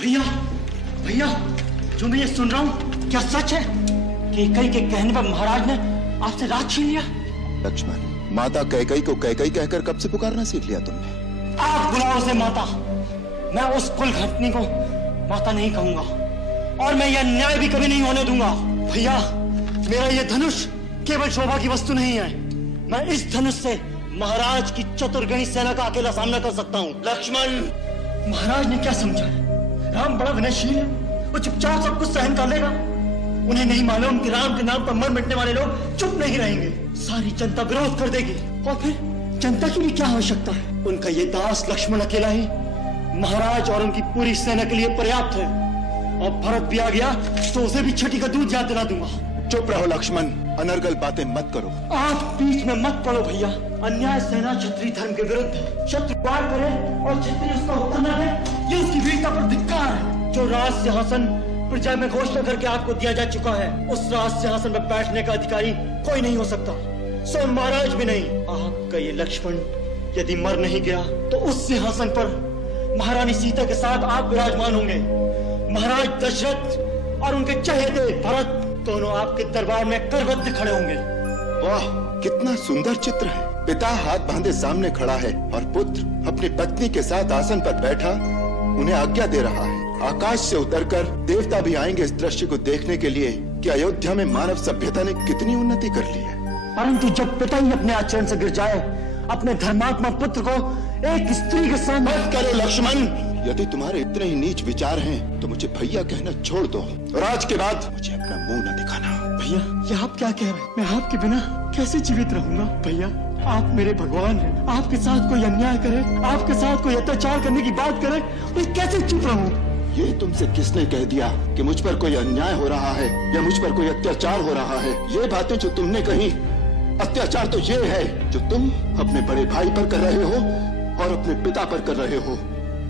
भैया भैया, जो मैं ये सुन रहा हूँ क्या सच है कि कैकई के कहने पर महाराज ने आपसे राज छीन लिया? लक्ष्मण, माता कैकई को कैकई कहकर कब से पुकारना सीख लिया तुमने? आप बुलाओ उसे माता। मैं उस कुल घटनी को माता नहीं कहूंगा और मैं यह न्याय भी कभी नहीं होने दूंगा। भैया, मेरा यह धनुष केवल शोभा की वस्तु नहीं है। मैं इस धनुष से महाराज की चतुर्गणी सेना का अकेला सामना कर सकता हूँ। लक्ष्मण, महाराज ने क्या समझा है? राम बड़ा विनयशील है, वो चुपचाप सब कुछ सहन कर लेगा। उन्हें नहीं मालूम कि राम के नाम पर मर मिटने वाले लोग चुप नहीं रहेंगे। सारी जनता विरोध कर देगी और फिर जनता की भी क्या आवश्यकता है? उनका ये दास लक्ष्मण अकेला ही महाराज और उनकी पूरी सेना के लिए पर्याप्त है। और भरत भी आ गया तो उसे भी छठी का दूध याद दिला दूंगा। चुप रहो लक्ष्मण, अनर्गल बातें मत करो। आप बीच में मत पड़ो भैया। अन्याय सेना क्षत्रिय धर्म के विरुद्ध है। शत्रु वार करे और क्षत्रिय उसका उत्तर न दे, ये उसकी वीरता पर धिक्कार है। जो राज सिंहासन प्रजा में घोषणा करके आपको दिया जा चुका है, उस राज सिंहासन पर बैठने का अधिकारी कोई नहीं हो सकता, सो महाराज भी नहीं। आपका ये लक्ष्मण यदि मर नहीं गया तो उस सिंहासन पर महारानी सीता के साथ आप विराजमान होंगे। महाराज दशरथ और उनके चहेते भरत दोनों आपके दरबार में करबद्ध खड़े होंगे। वाह, कितना सुंदर चित्र है। पिता हाथ बांधे सामने खड़ा है और पुत्र अपनी पत्नी के साथ आसन पर बैठा उन्हें आज्ञा दे रहा है। आकाश से उतरकर देवता भी आएंगे इस दृश्य को देखने के लिए कि अयोध्या में मानव सभ्यता ने कितनी उन्नति कर ली है। परंतु जब पिता ही अपने आचरण से गिर जाए, अपने धर्मात्मा पुत्र को एक स्त्री के सामने मत करो लक्ष्मण। यदि तुम्हारे इतने ही नीच विचार हैं, तो मुझे भैया कहना छोड़ दो और आज के बाद मुझे अपना मुंह न दिखाना। भैया, ये आप क्या कह रहे हैं? मैं आपके बिना कैसे जीवित रहूंगा? भैया, आप मेरे भगवान हैं। आपके साथ कोई अन्याय करे, आपके साथ कोई अत्याचार करने की बात करे, मैं कैसे चुप रहूं? ये तुमसे किसने कह दिया कि मुझ पर कोई अन्याय हो रहा है या मुझ पर कोई अत्याचार हो रहा है? ये बातें जो तुमने कही, अत्याचार तो ये है जो तुम अपने बड़े भाई पर कर रहे हो और अपने पिता पर कर रहे हो।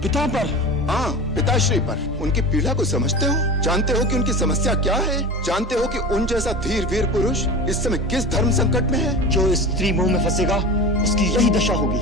पिता पर? हाँ, पिताश्री पर। उनकी पीड़ा को समझते हो? जानते हो कि उनकी समस्या क्या है? जानते हो कि उन जैसा धीर वीर पुरुष इस समय किस धर्म संकट में है? जो स्त्री मोह में फंसेगा उसकी यही दशा होगी।